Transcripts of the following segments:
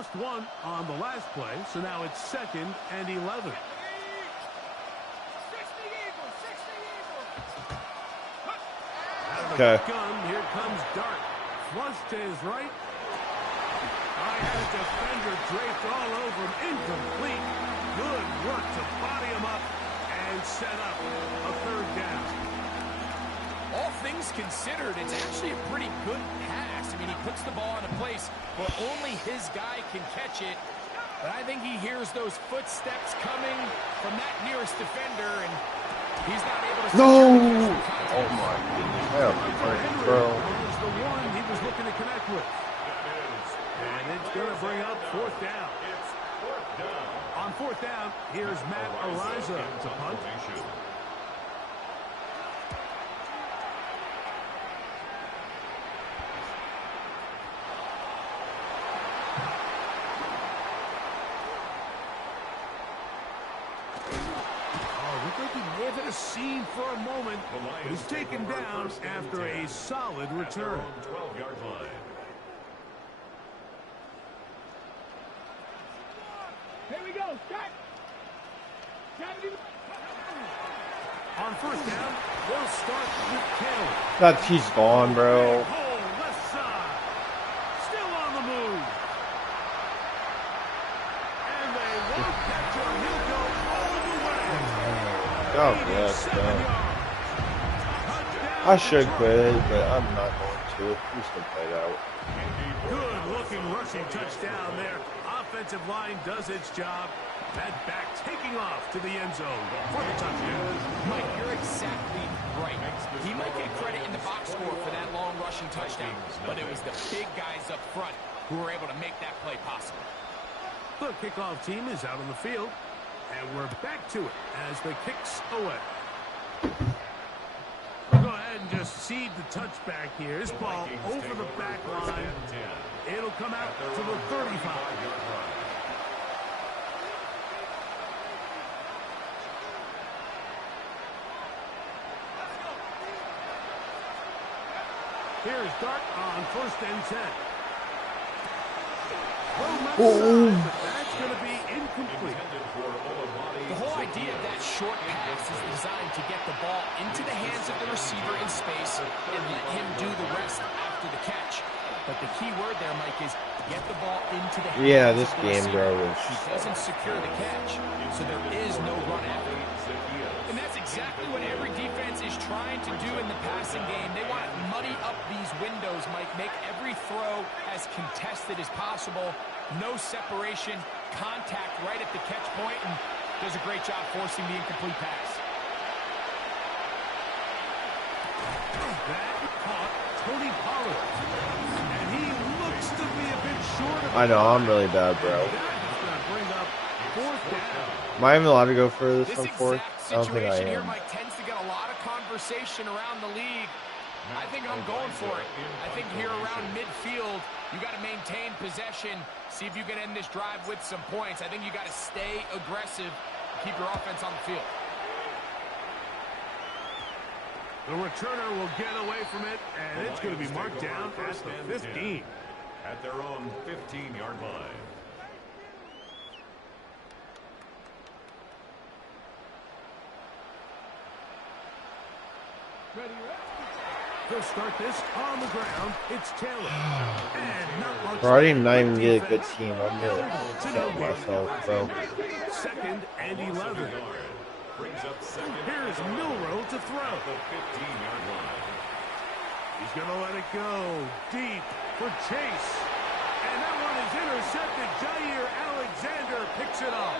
lost one on the last play, so now it's 2nd and 11. Okay. Here comes Dart. Flush to his right. I had a defender draped all over him. Incomplete. Good work to body him up and set up a 3rd down. All things considered, it's actually a pretty good pass. I mean, he puts the ball in a place where only his guy can catch it. But I think he hears those footsteps coming from that nearest defender, and he's not able to... No! Oh my goodness. Bro. Was the one he was looking to connect with. And it's going to bring up 4th down. On 4th down, here's Matt Ariza to punt. A scene for a moment. He's taken down after a solid return. 12-yard line. Here we go. On 1st down, they'll start with Taylor. That he's gone, bro. Left side. Still on the move. And they won't catch him. He'll go all the way. Oh, yes, bro. I should quit, but I'm not going to. I'm just going to play it out. Good-looking rushing touchdown there. Offensive line does its job. That back taking off to the end zone for the touchdown. Mike, you're exactly right. He might get credit in the box score for that long rushing touchdown, but it was the big guys up front who were able to make that play possible. The kickoff team is out on the field. And we're back to it as the kicks away. We'll go ahead and just seed the touchback here. This ball over the back line. It'll come out to the 35. Here's Dart on 1st and 10. That's going to be incomplete. The whole idea of that short pass is designed to get the ball into the hands of the receiver in space and let him do the rest after the catch. But the key word there, Mike, is get the ball into the hands this of the game, receiver. bro. He doesn't secure the catch, so there is no run after. And that's exactly what every defense is trying to do in the passing game. They want to muddy up these windows, Mike, make every throw as contested as possible. No separation, contact right at the catch point, and does a great job forcing the incomplete pass. That caught Tony Pollard. And he looks to be a bit short of... I know, I'm really bad, bro. That is going to bring up 4th down. Am I even allowed to go for this on 4th? I don't think I Situation here, am. Mike, tends to get a lot of conversation around the league. I think I'm going for it. I think here around midfield, you got to maintain possession. See if you can end this drive with some points. I think you got to stay aggressive, keep your offense on the field. The returner will get away from it, and it's going to be marked down at the 15. At their own 15-yard line. They'll start this on the ground. It's Taylor. And not much. Bro, I didn't even get a good team. I'm really upset with myself, bro. 2nd and 11. Here's Milrow to throw. He's going to let it go deep for Chase. And that one is intercepted. Jair Alexander picks it up.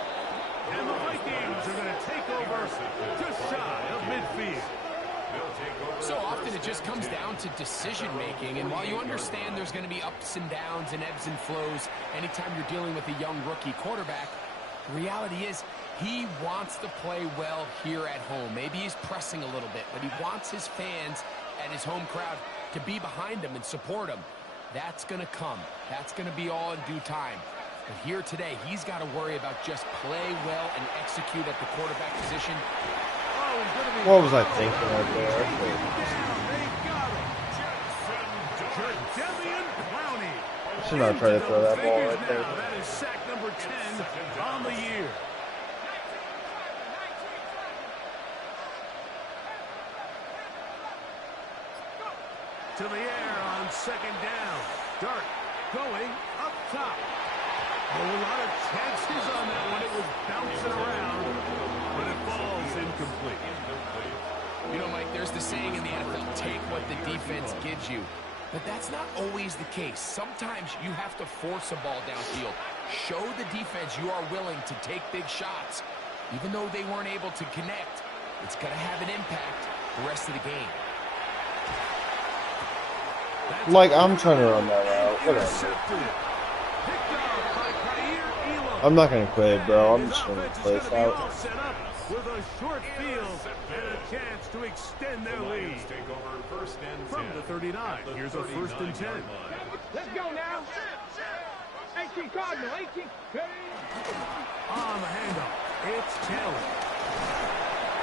And the Vikings are going to take over just shy of midfield. So often it just comes down to decision-making, and while you understand there's going to be ups and downs and ebbs and flows anytime you're dealing with a young rookie quarterback, the reality is he wants to play well here at home. Maybe he's pressing a little bit, but he wants his fans and his home crowd to be behind him and support him. That's going to come. That's going to be all in due time. But here today, he's got to worry about just play well and execute at the quarterback position. What was I thinking right there? I should not try to throw that ball right there. on the year. To the air on second down. Dart going up top. A lot of chances on that one. It was bouncing around, but it falls incomplete. You know, Mike, there's the saying in the NFL, take what the defense gives you. But that's not always the case. Sometimes you have to force a ball downfield. Show the defense you are willing to take big shots. Even though they weren't able to connect, it's going to have an impact the rest of the game. Like, I'm trying to run that route. Whatever. I'm not going to quit, bro. I'm just going to play this out. With a short field and a chance to extend their lead. From the 39, here's a 1st and 10. Let's go now. 18 Cardinal, 18. On the handoff, it's Taylor.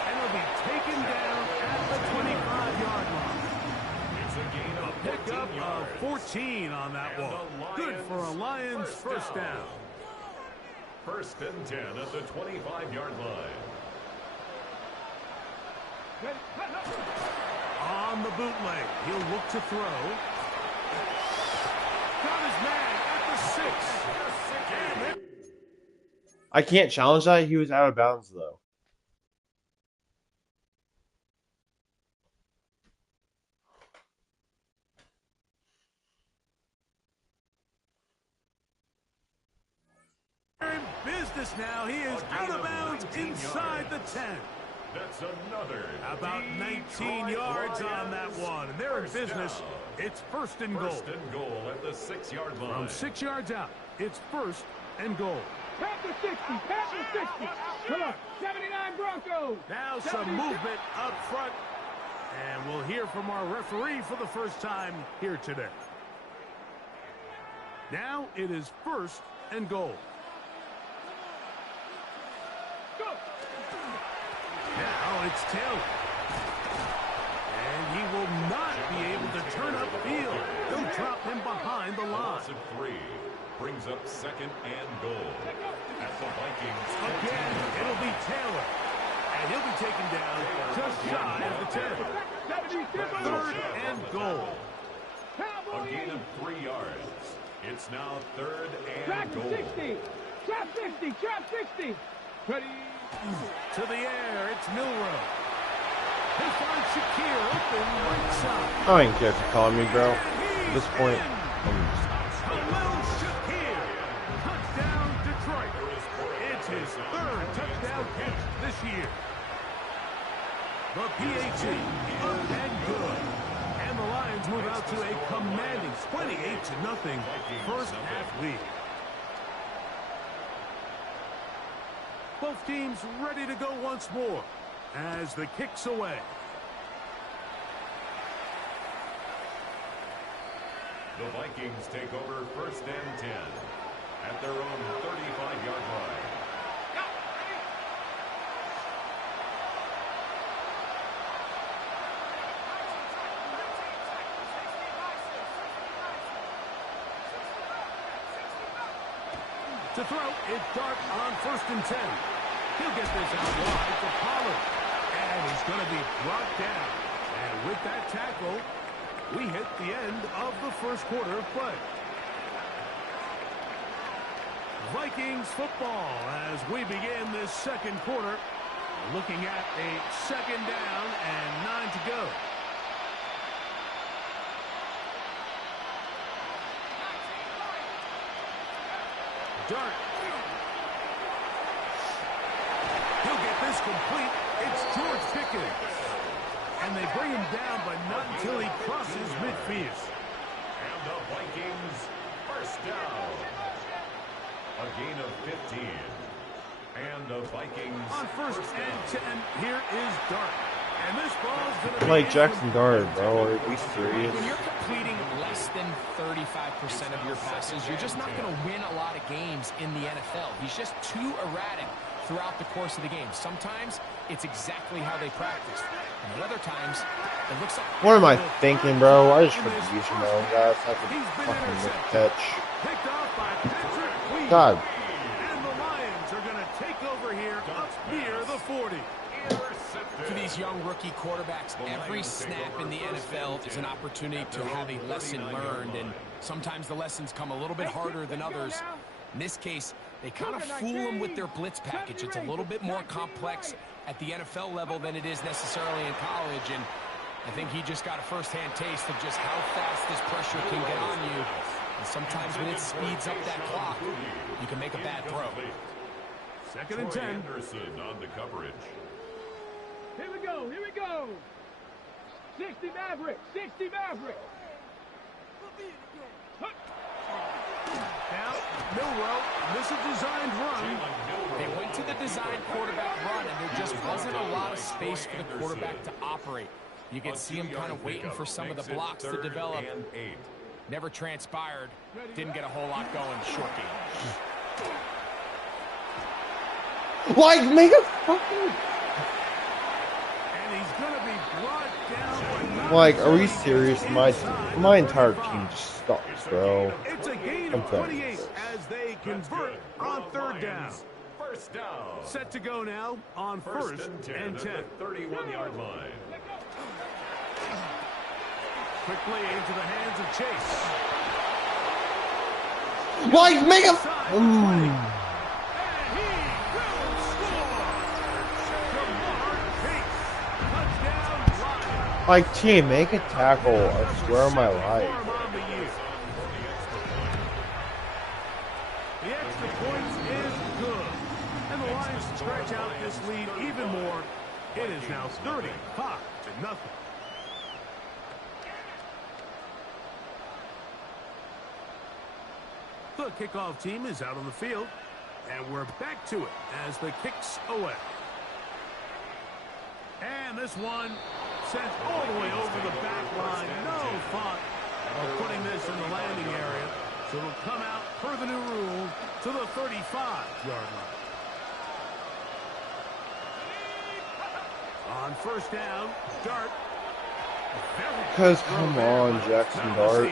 And it'll be taken down at the 25-yard line. A pickup of 14 on that one. Good for a Lions first down. 1st and 10 at the 25-yard line. On the bootleg, he'll look to throw. Got his man at the 6. I can't challenge that. He was out of bounds, though. In business now. He is out of bounds inside the 10. That's another. About 19 yards on that one. And they're in business. It's 1st and goal. 1st and goal at the 6-yard line. From 6 yards out, it's 1st and goal. Panther 60, Panther 60. Come on, 79 Broncos. Now some movement up front. And we'll hear from our referee for the first time here today. Now it is 1st and goal. Go. Now it's Taylor. And he will not be able to turn upfield. They'll drop him behind the line. Loss of 3 brings up 2nd and goal. At the Vikings. Again, it'll be Taylor. And he'll be taken down just shy of the 10. 3rd and goal. A gain of 3 yards. It's now 3rd Trap and goal. 60. Trap 60. Trap 60. Ready. To the air, it's Milrow. He finds Shakir open right side. I don't care if you're calling me, bro. At this point, Khalil Shakir. Touchdown, Detroit. It's his 3rd touchdown catch this year. The PAT up and good. And the Lions move out to a commanding 28-0 first half lead. Both teams ready to go once more as the kick's away. The Vikings take over 1st and 10 at their own 35-yard line. To throw, it's Dart on 1st and 10. He'll get this out wide to Pollard. And he's going to be brought down. And with that tackle, we hit the end of the 1st quarter of play. Vikings football as we begin this 2nd quarter. Looking at a 2nd down and 9 to go. Dart. He'll get this complete. It's George Pickens. And they bring him down, but not until he crosses midfield. And the Vikings first down. A gain of 15. And the Vikings on 1st and 10, here is Dart. And this ball's going to be like Jackson Dart, bro. Are we serious? When you're completing less than 35% of your passes, you're just not going to win a lot of games in the NFL. He's just too erratic throughout the course of the game. Sometimes it's exactly how they practice. And other times, it looks like... What am I thinking, bro? I just heard the use of my own guys. I could fucking make a catch. God. these young rookie quarterbacks, every snap in the NFL is an opportunity to have a lesson learned, and sometimes the lessons come a little bit harder than others. In this case, they kind of fool them with their blitz package. It's a little bit more complex at the NFL level than it is necessarily in college, and I think he just got a first-hand taste of just how fast this pressure can get on you. And sometimes when it speeds up that clock, you can make a bad throw. Second and 10. Anderson on the coverage. Here we go, here we go. 60 Maverick, 60 Maverick. Now, Milrow, this is a designed run. They went to the design quarterback run, and there just wasn't a lot of space for the quarterback to operate. You can see him kind of waiting for some of the blocks to develop. Never transpired. Didn't get a whole lot going short game. Like, make a fucking... And he's going to be brought down. Like, are we serious? My entire team just sucks, bro. It's a gain of 28 as they convert on third down. First down. Set to go now on first and 10. At the 31-yard line. Quickly into the hands of Chase. Like, make a... And he will score. Jamar Chase. Touchdown, Lions. Like, team, make a tackle. I swear on my life. The extra points is good. And the Lions stretch out this lead even more. It is now 35-0. The kickoff team is out on the field, and we're back to it as the kick's away. And this one sent all the way over the back line. No thought of putting this in the landing area. So it'll come out per the new rule to the 35-yard line. On first down, Dart. Because, come on, Jackson Dart.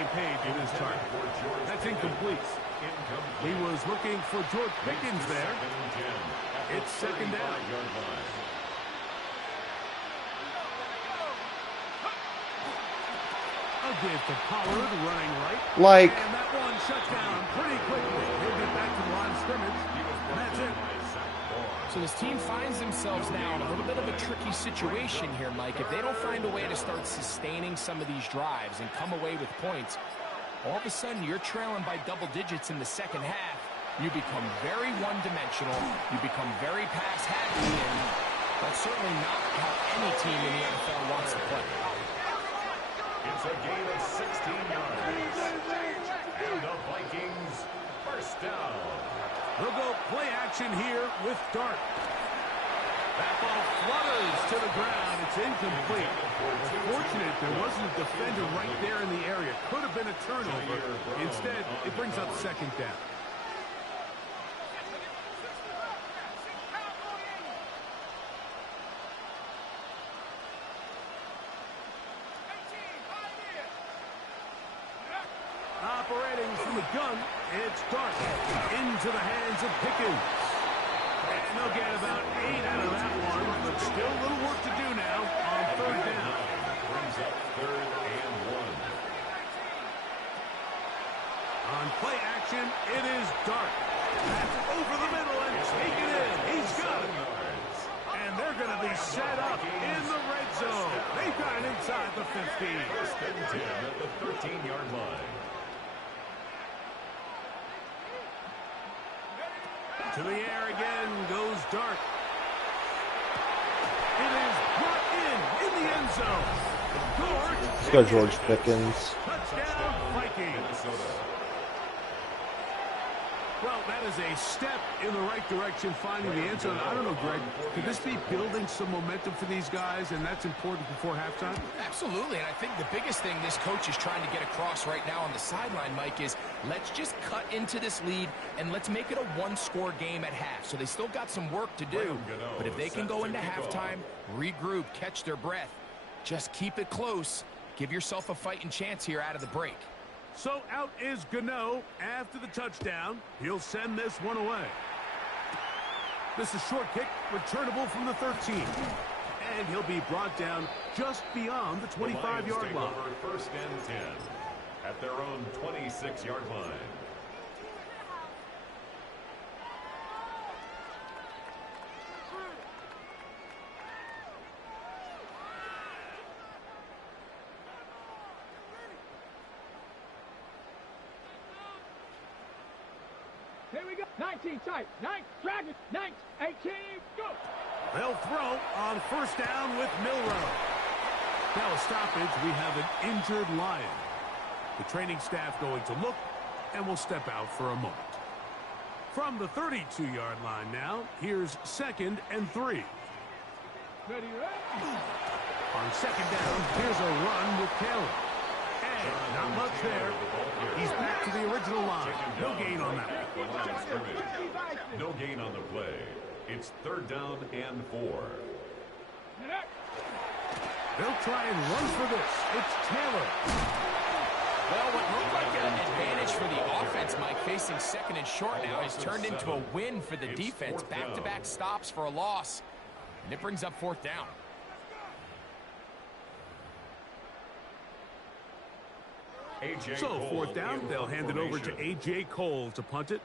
That's incomplete. He was looking for George Pickens there. It's second down. A give to Pollard running right. Like, And that one shut down pretty quickly. He'll get back to the line of scrimmage. And that's it. So this team finds themselves now in a little bit of a tricky situation here, Mike. If they don't find a way to start sustaining some of these drives and come away with points, all of a sudden you're trailing by double digits in the second half. You become very one-dimensional. You become very pass-happy, and that's certainly not how any team in the NFL wants to play. It's a gain of 16 yards. And the Vikings first down. They'll go play action here with Dart. That ball flutters to the ground. It's incomplete. Fortunate there wasn't a defender right there in the area. Could have been a turnover. Instead, it brings up second down. Operating from the gun, it's Dart into the hands of Pickens. And they'll get about 8 out of that one, but still a little work to do now on third down. Brings up third and 1. On play action, it is Dart. That's over the middle and taken in. He's got it. And they're going to be set up in the red zone. They've got it inside the 15. First and 10 at the 13-yard line. To the air again goes Dart. It is brought in the end zone. Dart. Let's go, George Pickens. Touchdown, Vikings. Well, that is a step in the right direction, finding the end zone. I don't know, Greg, could this be building some momentum for these guys, and that's important before halftime? Absolutely, and I think the biggest thing this coach is trying to get across right now on the sideline, Mike, is let's just cut into this lead and let's make it a one-score game at half. So they still got some work to do, but if they can go into halftime, regroup, catch their breath, just keep it close, give yourself a fighting chance here out of the break. So out is Gano after the touchdown. He'll send this one away. This is short kick, returnable from the 13. And he'll be brought down just beyond the 25-yard line. First and 10 at their own 26-yard line. Here we go. 19 tight. 9, drag it. 9, 18, go. They'll throw on first down with Milrow. Now a stoppage, we have an injured Lion. The training staff going to look and will step out for a moment. From the 32-yard line now, here's 2nd and 3. Ready, ready. On 2nd down, here's a run with Taylor. And not much there. He's back to the original line. No gain on that. No gain on the play. It's 3rd down and 4. They'll try and run for this. It's Taylor. Well, what looked like an advantage for the offense, Mike, facing 2nd and short now, has turned into a win for the defense. Back-to-back stops for a loss. And it brings up 4th down. So 4th down, they'll hand it over to A.J. Cole to punt it.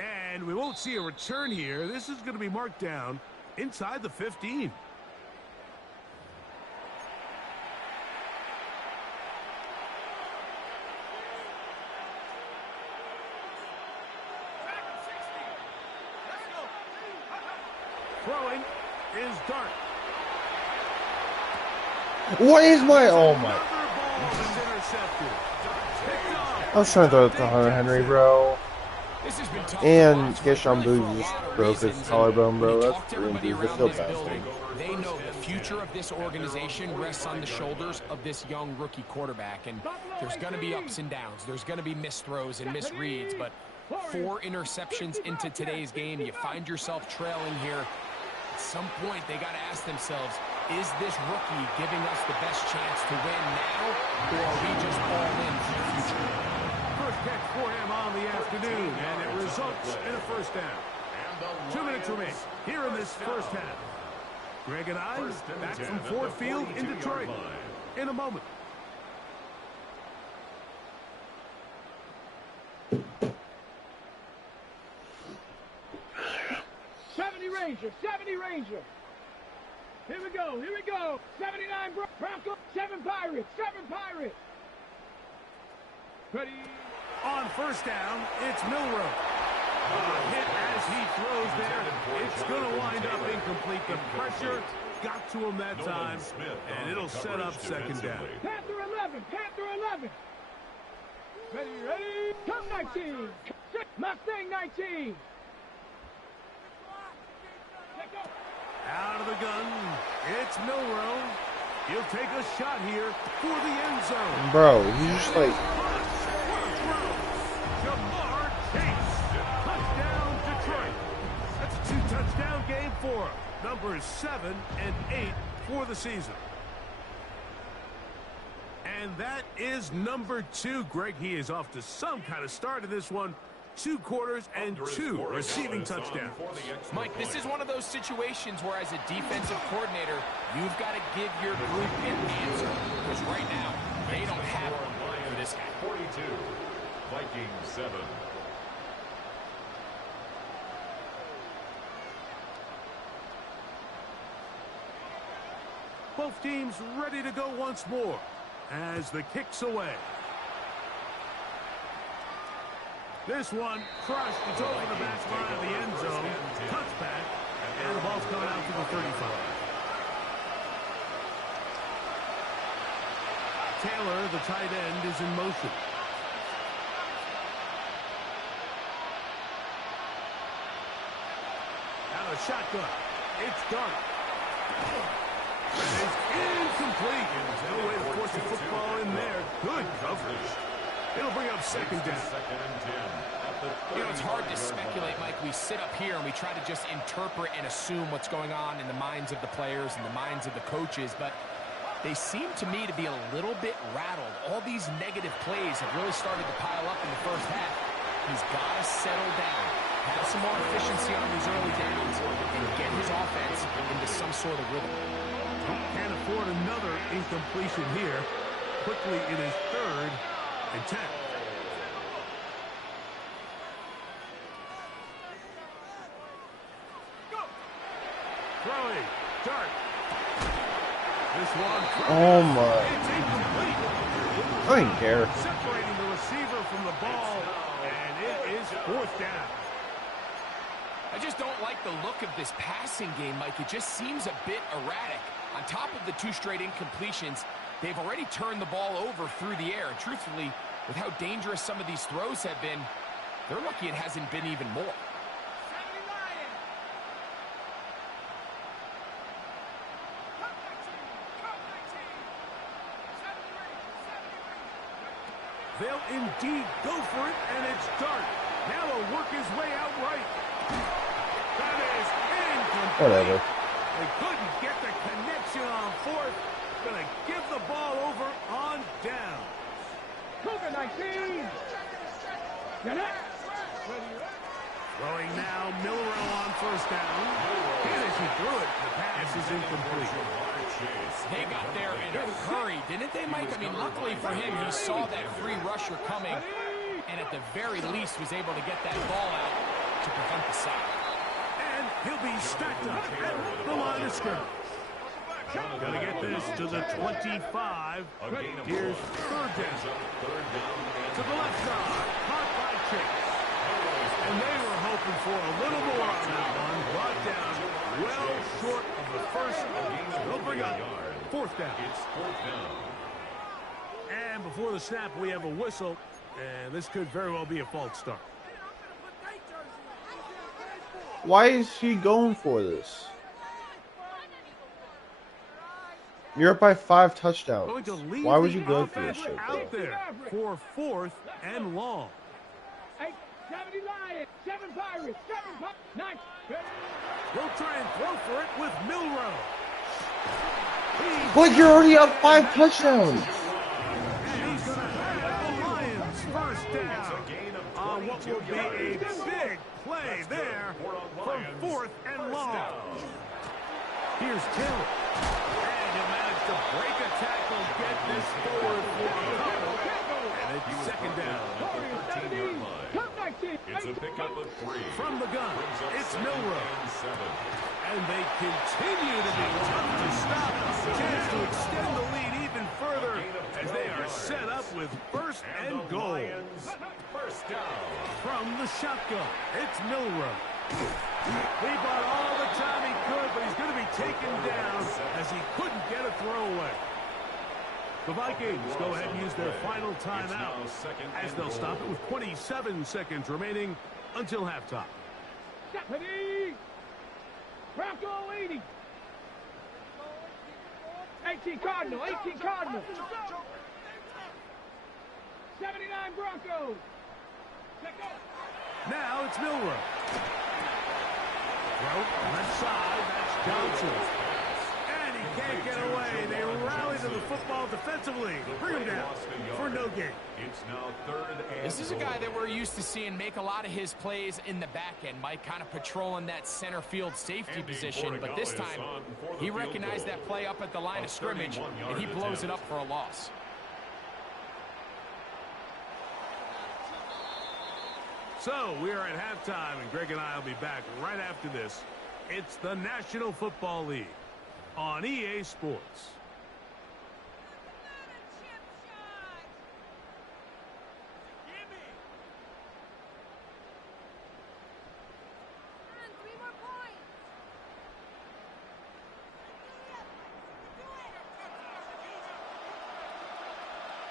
And we won't see a return here. This is going to be marked down inside the 15. Throwing is Dart. What is my... Oh, my... I was trying to throw it to Hunter Henry, bro. And Keyshawn Booth just broke his collarbone, bro. That's really I feel bad. They know the future of this organization rests on the shoulders of this young rookie quarterback. And there's going to be ups and downs. There's going to be missed throws and missed reads. But 4 interceptions into today's game, you find yourself trailing here. At some point, they got to ask themselves, is this rookie giving us the best chance to win now, or are we just all in for the future? First catch for him on the afternoon, and it results in a 1st down. 2 minutes remain here in this first half. Greg and I back from Ford Field in Detroit in a moment. Ranger, 70 Ranger. Here we go, here we go. 79 Bronco, 7 Pirates, 7 Pirates. Ready. On first down, it's Milrow. Hit as he throws there. It's going to wind up incomplete. The pressure got to him that time, and it'll set up 2nd down. Panther 11, Panther 11. Ready, ready. Come 19. Mustang 19. Out of the gun, it's Milrow. He'll take a shot here for the end zone. Bro, he's just like... Jamar Chase. Touchdown, Detroit. That's a 2-touchdown game for him. Numbers 7 and 8 for the season. And that is number 2. Greg, he is off to some kind of start in this one. 2 quarters and 2 receiving touchdowns. Mike, this is one of those situations where as a defensive coordinator, you've got to give your group an answer. Because right now, they don't have one for this guy. 42, Vikings 7. Both teams ready to go once more as the kick's away. This one crushed. It's over the back line of the end zone. Touchback. And the ball's coming out to the 35. Taylor, the tight end, is in motion. Now a shotgun. It's Dart. That is incomplete. There's no way to force the football in there. Good coverage. It'll bring up second down. You know, it's hard to speculate, Mike. We sit up here and we try to just interpret and assume what's going on in the minds of the players and the minds of the coaches, but they seem to me to be a little bit rattled. All these negative plays have really started to pile up in the first half. He's got to settle down, have some more efficiency on these early downs, and get his offense into some sort of rhythm. Can't afford another incompletion here. Quickly, it is 3rd and 10. Throwing, dart. This one. Oh my. It's incomplete. I didn't care. Separating the receiver from the ball, and it is 4th down. I just don't like the look of this passing game, Mike. It just seems a bit erratic. On top of the 2 straight incompletions, they've already turned the ball over through the air. And truthfully, with how dangerous some of these throws have been, they're lucky it hasn't been even more. They'll indeed go for it, and it's Dart. Now he'll work his way out right. That is incomplete. Whatever. They couldn't get the connection on 4th. Gonna give the ball over on down. Cougar 19. Throwing now, Milrow on 1st down. And as he threw it, the pass is incomplete. They got there in a hurry, didn't they, Mike? I mean, luckily for him, he saw that free rusher coming, and at the very least was able to get that ball out to prevent the sack. And he'll be stacked up at the line of scrimmage. Gonna get this to the 25. Here's 3rd down. To the left side, caught by Chase. And they were hoping for a little more on that one. Brought down well short of the first. They'll bring up 4th down. It's 4th down. And before the snap, we have a whistle. And this could very well be a false start. Why is he going for this? You're up by 5 touchdowns. Going to leave Why would you the go for offense this shit, out bro? there for 4th and long. 8, 70 Lions, 7 Pirates, 7 Pirates, 9. We'll try and throw for it with Milrow. But you're already up 5 touchdowns. And he's going to have the Lions 1st down on what will be a big play there for 4th and long. Here's Till. And he'll manage to break a tackle, get this forward for a couple. And it's 2nd down. 13-yard line. It's a pickup of 3. From the gun, it's Milrow. And 7. And they continue to be tough to stop. Chance to extend the lead even further as they are set up with 1st and goal. 1st down. From the shotgun, it's Milrow. He bought all the time he could, but he's going to be taken down as he couldn't get a throwaway. The Vikings go ahead and use their final timeout as they'll stop it with 27 seconds remaining until halftime. Stephanie! Bronco 80. 18 Cardinal, 18 Cardinal. 79 Broncos. Check out. Now it's Milrow. Throw left side, that's Johnson. And he can't get away. They rally to the football defensively. Bring him down for no gain. It's now 3rd and This is a guy that we're used to seeing make a lot of his plays in the back end, Mike, kind of patrolling that center field safety position. But this time, he recognized that play up at the line of scrimmage, and he blows it up for a loss. So we are at halftime, and Greg and I will be back right after this. It's the National Football League on EA Sports.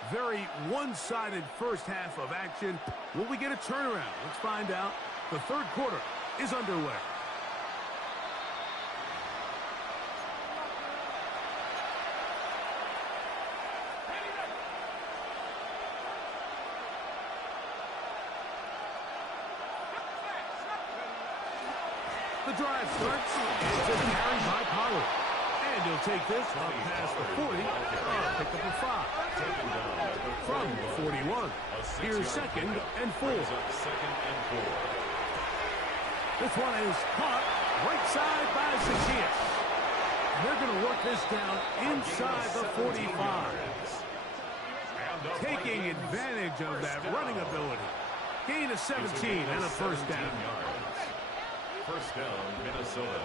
Very one-sided first half of action. Will we get a turnaround? Let's find out. The 3rd quarter is underway. The drive starts. It's a carry by Pollard. And he'll take this up past the 40. Pick up a 5. From the 41. Here's 2nd and 4. This one is caught right side by Zacchaeus. They're going to work this down inside the 45. Taking advantage of that running ability. Gain of 17 and a first down. First down, Minnesota.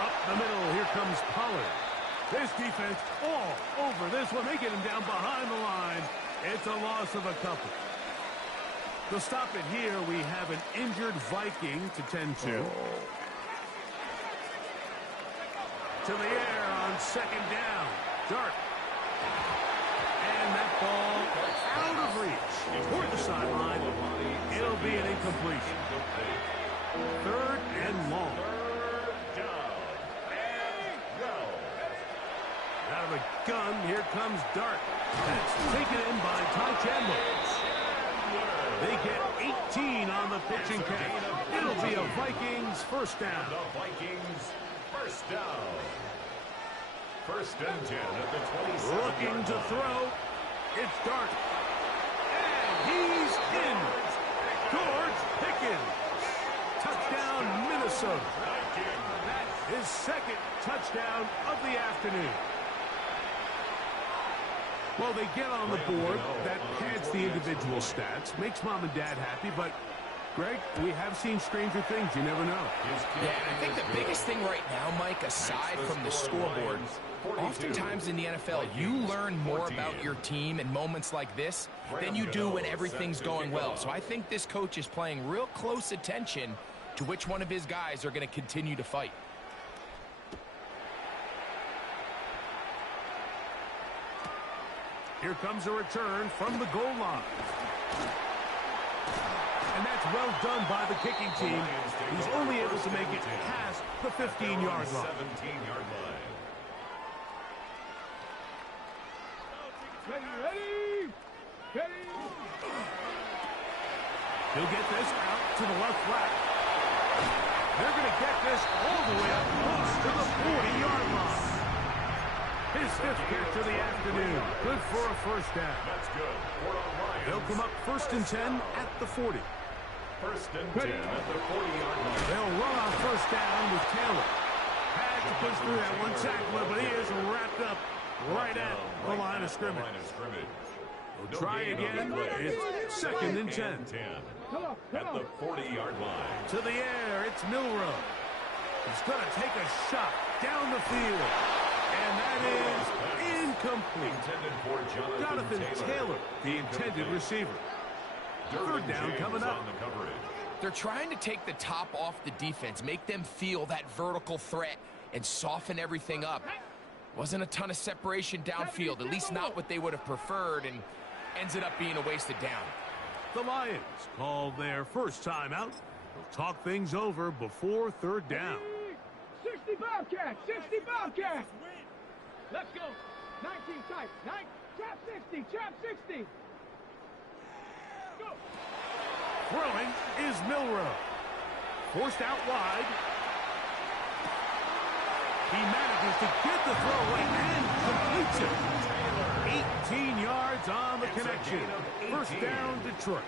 Up the middle, here comes Pollard. This defense all over this one. They get him down behind the line. It's a loss of a couple. To stop it here, we have an injured Viking to tend to. To the air on 2nd down. Dart. And that ball out of reach. Toward the sideline. It'll be an incompletion. 3rd and long. Out of a gun, here comes Dart. That's taken in by Ty Chandler. They get 18 on the pitching count. It'll be a Vikings first down. The Vikings first down. 1st and 10 at the 27. Looking to throw. It's Dart. And he's in. George Pickens. Touchdown, Minnesota. That is 2nd touchdown of the afternoon. Well, they get on the board. That pads the individual stats. Makes mom and dad happy, but Greg, we have seen stranger things. You never know. Yeah, and I think the biggest thing right now, Mike, aside from the scoreboard, oftentimes in the NFL, you learn more about your team in moments like this than you do when everything's going well. So I think this coach is paying real close attention to which one of his guys are going to continue to fight. Here comes a return from the goal line. And that's well done by the kicking team. He's only able to make it past the 15-yard line. 17-yard line. Ready? Ready? He'll get this out to the left flat. They're going to get this all the way up close to the 40-yard line. His 5th catch of the afternoon. Good for a first down. That's good. They'll come up 1st and 10 at the 40. 1st and 10 at the 40-yard line. They'll run on first down with Taylor. Had to push through that one tackler, but he is wrapped up right at the line of scrimmage. They'll try again. It's 2nd and 10. At the 40-yard line. To the air, it's Milrow. He's going to take a shot down the field. And that is incomplete. Intended for Jonathan Taylor, the intended receiver. 3rd down coming up. They're trying to take the top off the defense, make them feel that vertical threat, and soften everything up. Wasn't a ton of separation downfield, at least not what they would have preferred, and ends it up being a wasted down. The Lions called their first timeout. They'll talk things over before 3rd down. 60 Bobcats! 60 Bobcats! Let's go! 19 tight. 9. Trap 60. Trap 60. Go! Throwing is Milrow. Forced out wide. He manages to get the throw away and completes it. 18 yards on the connection. First down, Detroit.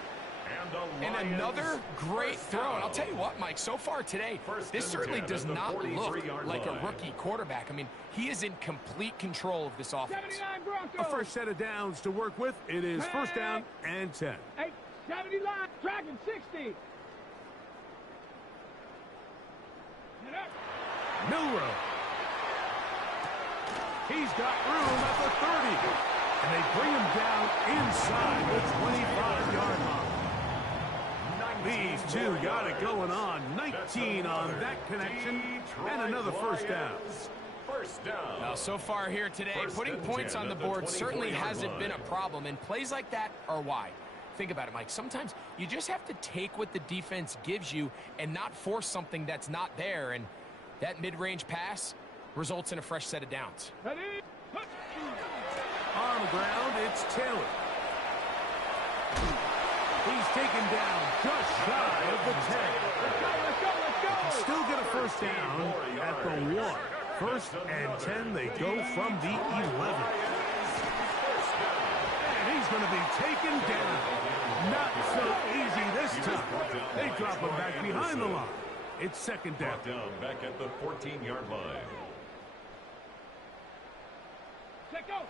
And another great throw. And I'll tell you what, Mike, so far today, this certainly does not look like a rookie quarterback. I mean, he is in complete control of this offense. 79 Broncos! A first set of downs to work with. It is first down and 10. 8, 70 line. Dragon 60. Milrow. He's got room at the 30. And they bring him down inside the 25-yard line. These two got it going on. 19 on that connection and another first down. Now, so far here today, putting points on the board certainly hasn't been a problem, and plays like that are why. Think about it, Mike. Sometimes you just have to take what the defense gives you and not force something that's not there, and that mid-range pass results in a fresh set of downs. Ready? On the ground, it's Taylor. He's taken down just shy of the 10. Let's go. Still get a first down at the 1. First and 10, they go from the 11. And he's going to be taken down. Not so easy this time. They drop him back behind the line. It's second down. Back at the 14-yard line. Let go.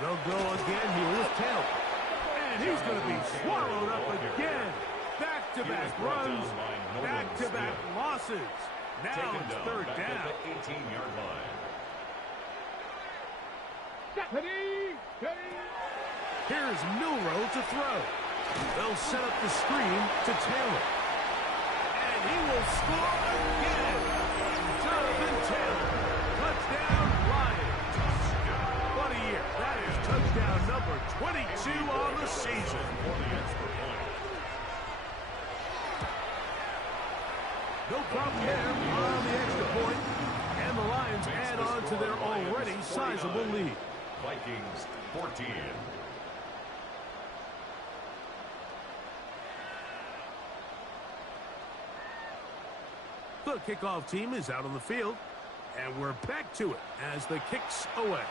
They'll go again here with Taylor. And he's going to be swallowed up again. Back-to-back runs, back-to-back losses. Now it's third down. At the 18-yard line. Ready. Here's Milrow to throw. They'll set up the screen to Taylor. And he will score again. Jonathan Taylor. Touchdown, Lions. What a year. That is touchdown number 22 on the season. No problem there on the extra point. And the Lions add on to their already sizable lead. Vikings 14. The kickoff team is out on the field, and we're back to it as the kick's away.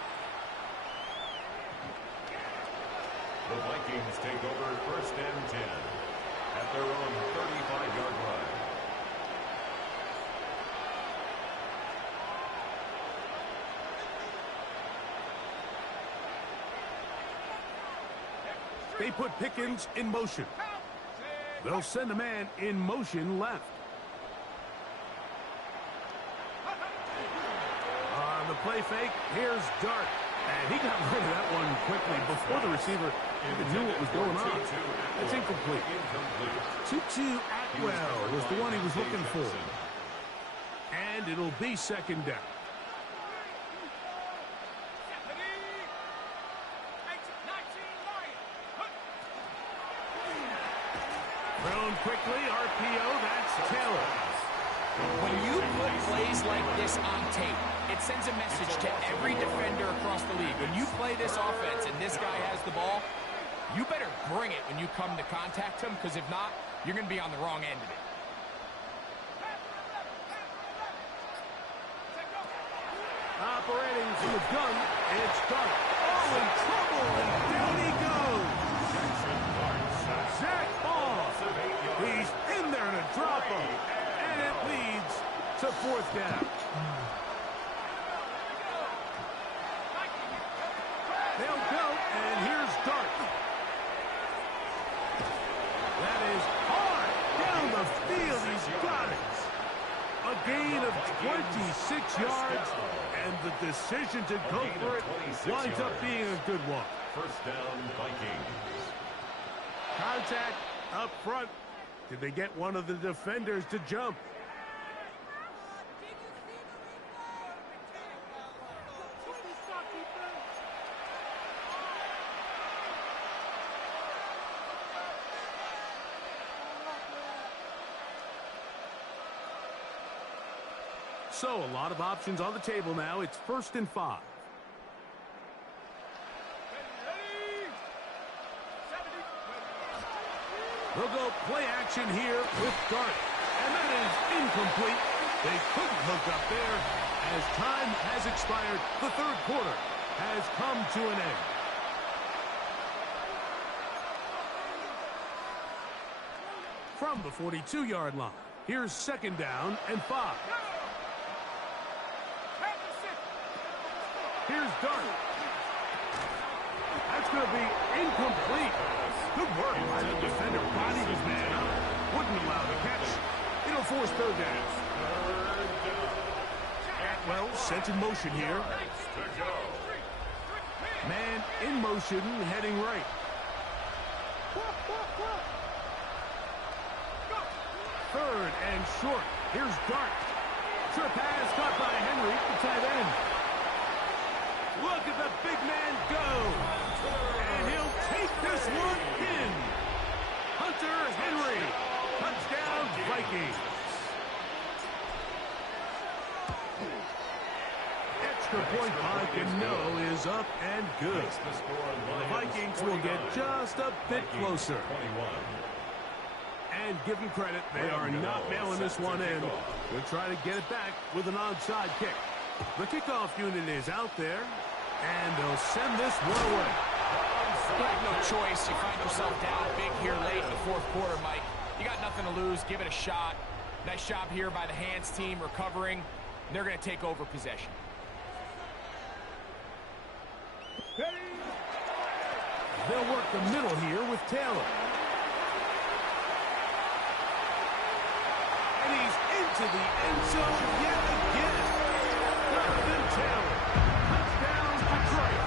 The Vikings take over first and 10 at their own 35-yard line. They put Pickens in motion. They'll send a man in motion left. On the play fake, here's Dart. And he got rid of that one quickly before the receiver even knew what was going on. It's incomplete. Tutu Atwell was the one he was looking for. And it'll be second down. Thrown quickly, RPO, that's Taylor. When you put plays like this on tape, it sends a message to every defender across the league. When you play this offense and this guy has the ball, you better bring it when you come to contact him, because if not, you're going to be on the wrong end of it. Operating from the gun, it's Dart. Oh, in trouble, and down he goes. Zach Ball. He's in there to drop him, and it leads to fourth down. They'll go, and here's Dart. That is hard down the field. He's got it. A gain of 26 yards, and the decision to go for it winds up being a good one. First down, Vikings. Contact up front. Did they get one of the defenders to jump? So a lot of options on the table now. It's 1st and 5. They'll go play action here with Dart. And that is incomplete. They couldn't hook up there. As time has expired, the third quarter has come to an end. From the 42-yard line, here's second down and 5. Here's Dart. That's going to be incomplete. Good work by the defender. Bodied his man up. Wouldn't allow the catch. It'll force third down. Atwell sent in motion here. Man in motion, heading right. Third and short. Here's Dart. Sure pass caught by Henry, the tight end. Look at the big man go. And he'll take this one in. Hunter Henry. Touchdown, Vikings. extra point by Cano is up and good. The Vikings will get just a bit closer. And give them credit, they are not mailing this one in. They'll try to get it back with an onside kick. The kickoff unit is out there, and they'll send this one away. You have no choice. You find yourself down big here late in the fourth quarter, Mike. You got nothing to lose. Give it a shot. Nice job here by the hands team recovering. They're going to take over possession. They'll work the middle here with Taylor. And he's into the end zone yet again. Jonathan Taylor. Touchdown, Detroit.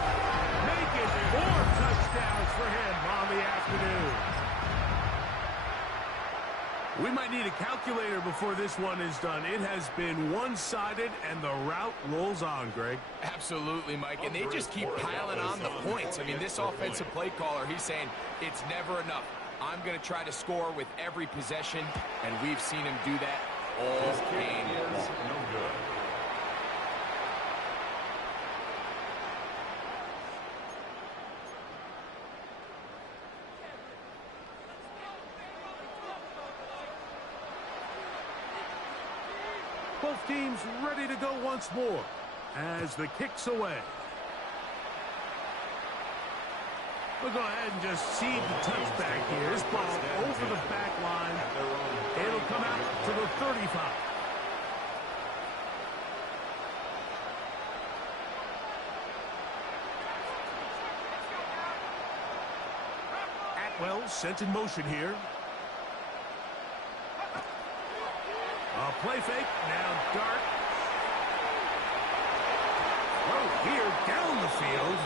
Making 4 touchdowns for him on the afternoon. We might need a calculator before this one is done. It has been one-sided, and the route rolls on, Greg. Absolutely, Mike, and they just keep piling on the points. I mean, this offensive play caller, he's saying it's never enough. I'm going to try to score with every possession, and we've seen him do that all game long. No good. Both teams ready to go once more as the kick's away. We'll go ahead and just seed the touchback here. This ball over the back line. It'll come out to the 35. Atwell sent in motion here. A play fake, now Dart. Oh, here down the field.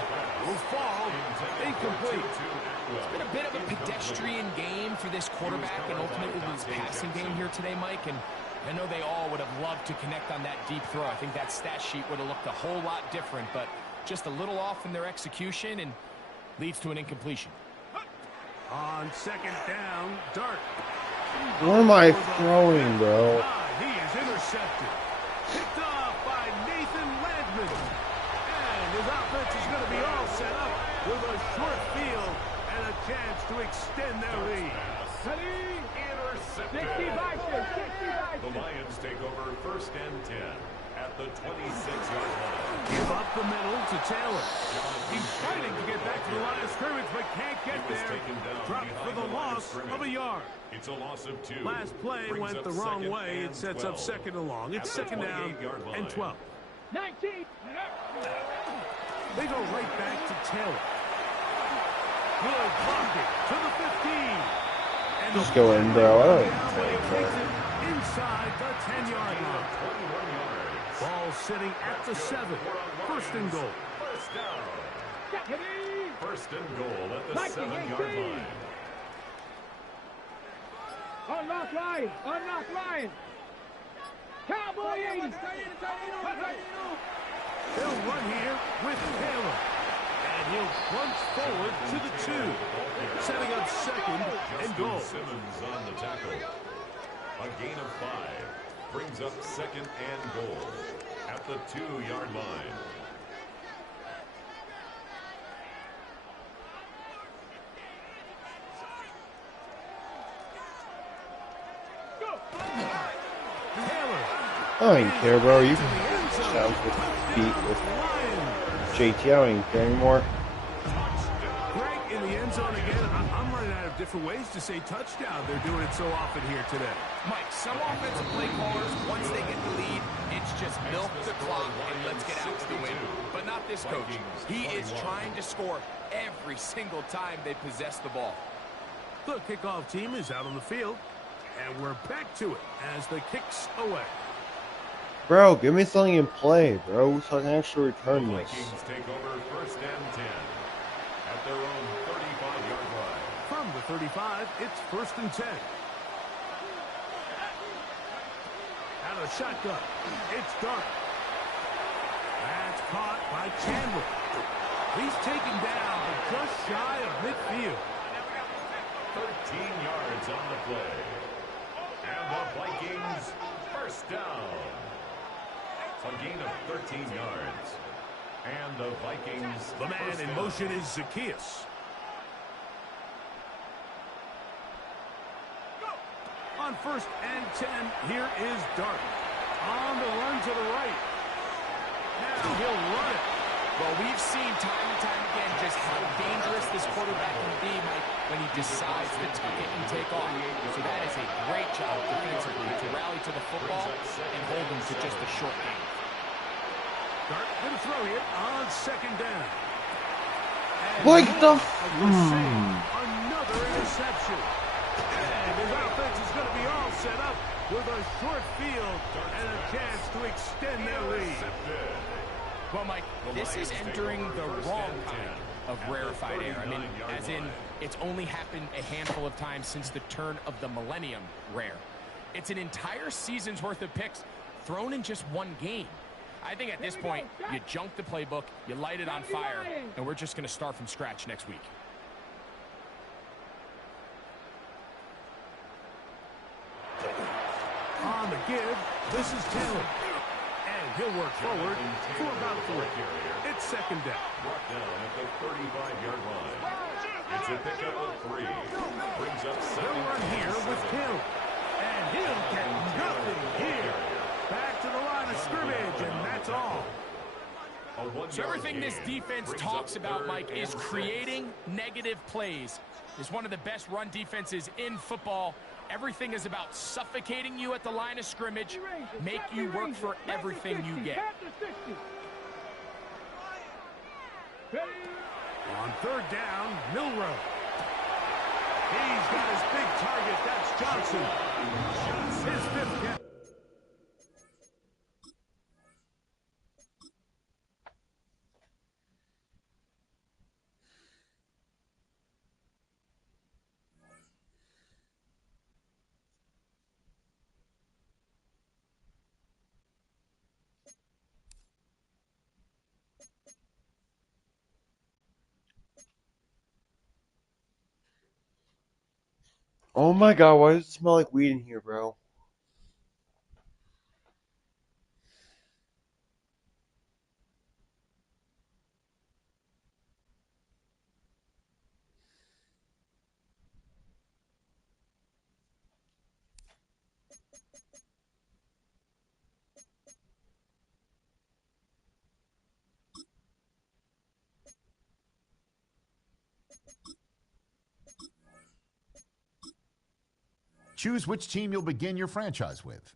Will fall incomplete. It's been a bit of a pedestrian game for this quarterback and ultimately this passing game here today, Mike. And I know they all would have loved to connect on that deep throw. I think that stat sheet would have looked a whole lot different, but just a little off in their execution and leads to an incompletion. On second down, Dart. What am I throwing, bro? He is intercepted. Picked off by Nathan Landman. And his offense is going to be all set up with a short field and a chance to extend their lead. Intercepted. 65. The Lions take over 1st and 10 at the 26-yard line. Give up the middle to Taylor. He's fighting to get back to the line of scrimmage, but can't get there. Dropped for the loss of a yard. It's a loss of 2. Last play went the wrong way. It sets up second and long. It's second down and 12. 19. They go right back to Taylor. Good blocking to the 15. And Just go in, bro. I don't he takes it inside the 10-yard line. Ball sitting at the 7. 1st and goal. First down. 1st and goal at the 7-yard line. Unlock line. Cowboy 80. They'll run here with Taylor. And he'll plunge forward to the 2. Setting up second and goal. Simmons on the tackle. A gain of 5. Brings up second and goal at the 2-yard line. I don't even care, bro. You can sound with feet with JT. I don't even care anymore. Greg in the end zone again. I'm running out of different ways to say touchdown. They're doing it so often here today. Mike, some offensive play callers, once they get the lead, it's just milk the clock and let's get out to the win. But not this coach. He is trying to score every single time they possess the ball. The kickoff team is out on the field. And we're back to it as the kick's away. Bro, give me something in play, bro, so I can actually return this. Vikings take over 1st and 10 at their own 35-yard line. From the 35, it's 1st and 10. Out of shotgun, it's Dart. That's caught by Chandler. He's taken down, but just shy of midfield. 13 yards on the play. And the Vikings first down. A gain of 13 yards. And the Vikings. The man in motion is Zacchaeus. On 1st and 10, here is Dart. On the run to the right. Now he'll run it. Well, we've seen time and time again just how dangerous this quarterback can be, Mike, when he decides to tuck it and take off. So that is a great job defensively to rally to the football and hold him to just a short game. Dart going to throw here on 2nd down. And What the another interception. And his offense is going to be all set up with a short field and a chance to extend their lead. Well, Mike, this is entering the wrong kind of rarefied air. I mean, as in, it's only happened a handful of times since the turn of the millennium rare. It's an entire season's worth of picks thrown in just one game. I think at this point, you junk the playbook, you light it on fire, and we're just going to start from scratch next week. On the give, this is Taylor. And he'll work forward for about 3. It's 2nd down. Brought down at the 35-yard line. It's a pickup of 3. Brings up They'll 7. run here with Taylor. And he'll get nothing here. Back to the line of scrimmage, and that's all. So everything this defense talks about, Mike, is creating negative plays. It's one of the best run defenses in football. Everything is about suffocating you at the line of scrimmage, make you work for everything you get. On 3rd down, Milrow. He's got his big target. That's Johnson. His 5th catch. Oh my god, why does it smell like weed in here, bro? Choose which team you'll begin your franchise with.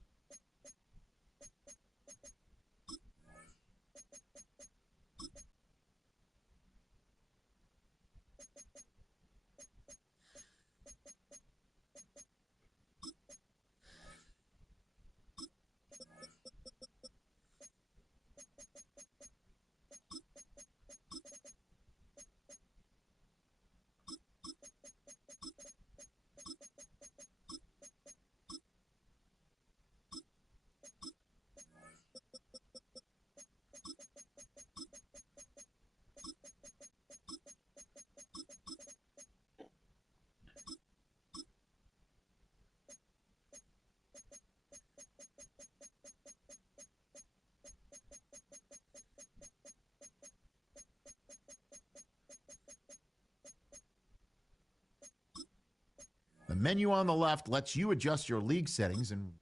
The menu on the left lets you adjust your league settings and